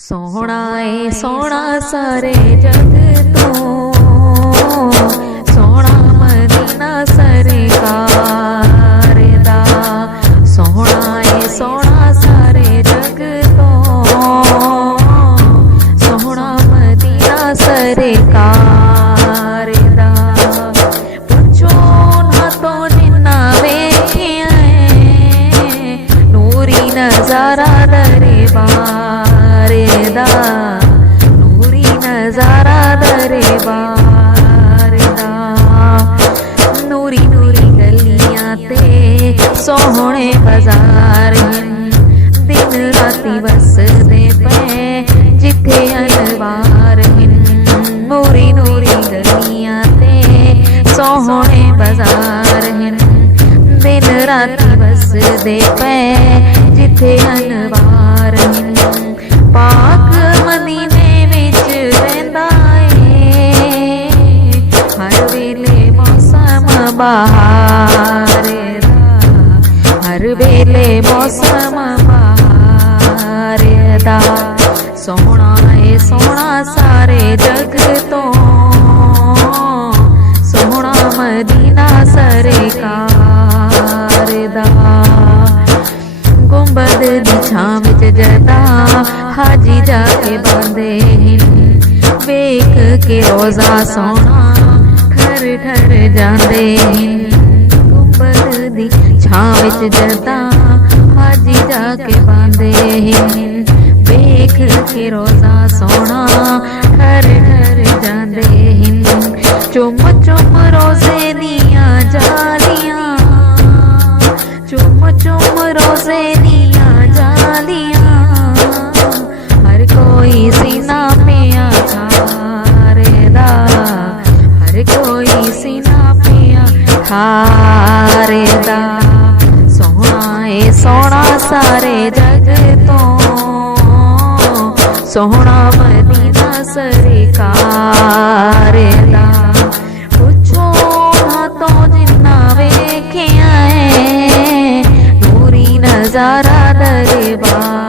सोहना ए सोहना सारे जग तो, सोहना मदीना सरकार दा। सोहना ए सोहना सारे जग तो, सोहना मदीना सरकार दा। पुछो ना तो जिन्ना वेखिया नूरी नजारा दरबार दा, नूरी नजारा दरबार दा। नूरी नूरी गलियां ते सोहणे बाजार दिन राती वसदे पे जिथे अनवार नूरी नूरी गलियां ते सोहणे बाजार दिन राती वसदे पे जिथे अनवार पाक मदीने विच रहिंदा ए हर वेले मौसम बहार दा, हर वेले मौसम बहार दा। सोहना ए सोहना सारे जग तो, सोहना मदीना सरकार दा। गुंबद दी छां विच जदा हाजी जाके बंदे वेख के रोजा सोना ठर ठर जांदे। गुंबद दी छां विच जदा हाजी जाके बंदे वेख के रोजा सोना ठर ठर जांदे। चुम चुम रोजे दियां जालियां, चुम चुम रोजे दियां जालियां, हर कोई सीना पे खारेदा, हर कोई सीना पे खारेदा। सोहना ए सोहना सारे जग तो, सोहना मदीना सरकार दा। पुछो ना तो जिन्ना वेखिया नूरी नजारा दरबार